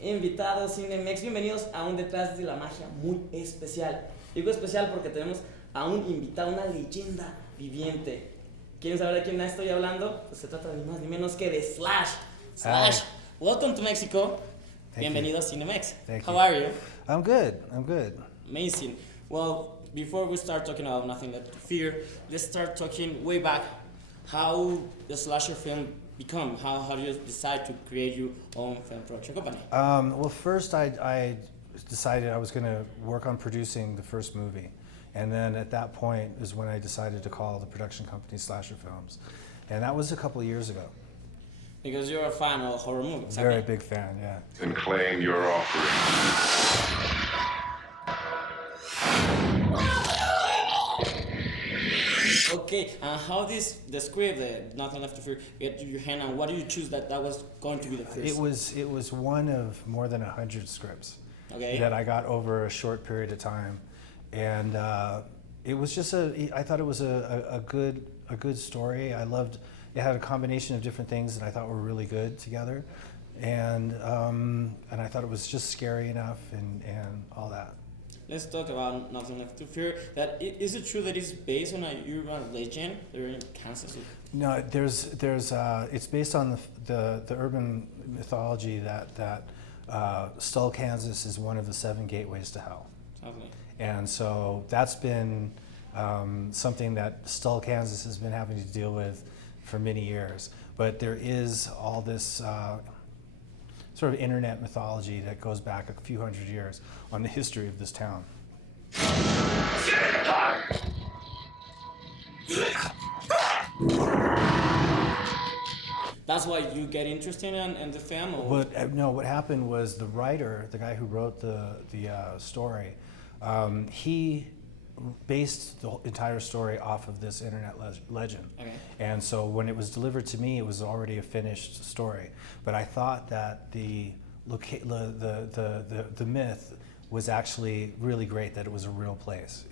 Invitados Cinemex, bienvenidos a un Detrás de la Magia muy especial. Digo especial porque tenemos a un invitado, una leyenda viviente. ¿Quieren saber de quién estoy hablando? Pues se trata de ni más ni menos que de Slash. Slash, welcome to Mexico. Bienvenido a Cinemex. How are you? I'm good. Amazing. Well, before we start talking about Nothing Left to Fear, let's start talking way back. How the slasher film become? How do you decide to create your own film production company? Well, first I decided I was going to work on producing the first movie. And then at that point is when I decided to call the production company Slasher Films. And that was a couple of years ago. Because you're a fan of horror movies. Very big fan, yeah. And claim your offering. Okay, and how the script, Nothing Left to Fear, get to your hand, and what did you choose that was going to be the first? It was one of more than 100 scripts that I got over a short period of time. And it was just I thought it was a good story. It had a combination of different things that I thought were really good together. And I thought it was just scary enough and all that. Let's talk about Nothing Left to Fear. Is it true that it's based on a urban legend there in Kansas City? No, it's based on the urban mythology that Stull, Kansas is one of the 7 gateways to hell. Okay. And so that's been something that Stull, Kansas has been having to deal with for many years. But there is all this sort of internet mythology that goes back a few hundred years on the history of this town. That's why you get interested in the film? Or? No, what happened was the writer, the guy who wrote the story, he based the entire story off of this internet legend. Okay. And so when it was delivered to me, it was already a finished story. But I thought that the myth was actually really great, that it was a real place.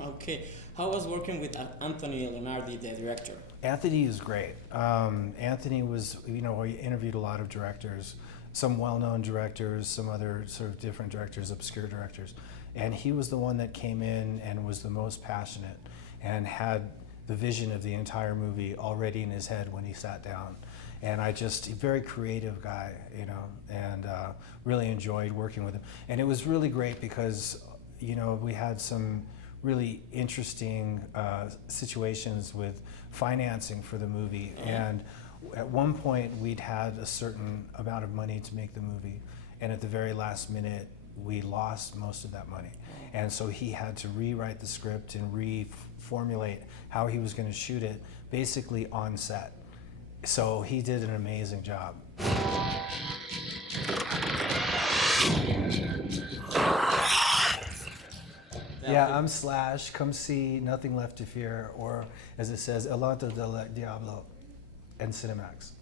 Okay. How was working with Anthony Leonardi, the director? Anthony is great. Anthony was, we interviewed a lot of directors, some well-known directors, some other sort of different directors, obscure directors. And he was the one that came in and was the most passionate and had the vision of the entire movie already in his head when he sat down. And very creative guy, and really enjoyed working with him. And it was really great because, we had some really interesting situations with financing for the movie. And at one point we'd had a certain amount of money to make the movie, and at the very last minute we lost most of that money. And so he had to rewrite the script and reformulate how he was going to shoot it basically on set. So he did an amazing job. Yeah, I'm Slash. Come see Nothing Left to Fear, or as it says, Llanto del Diablo, and Cinemax.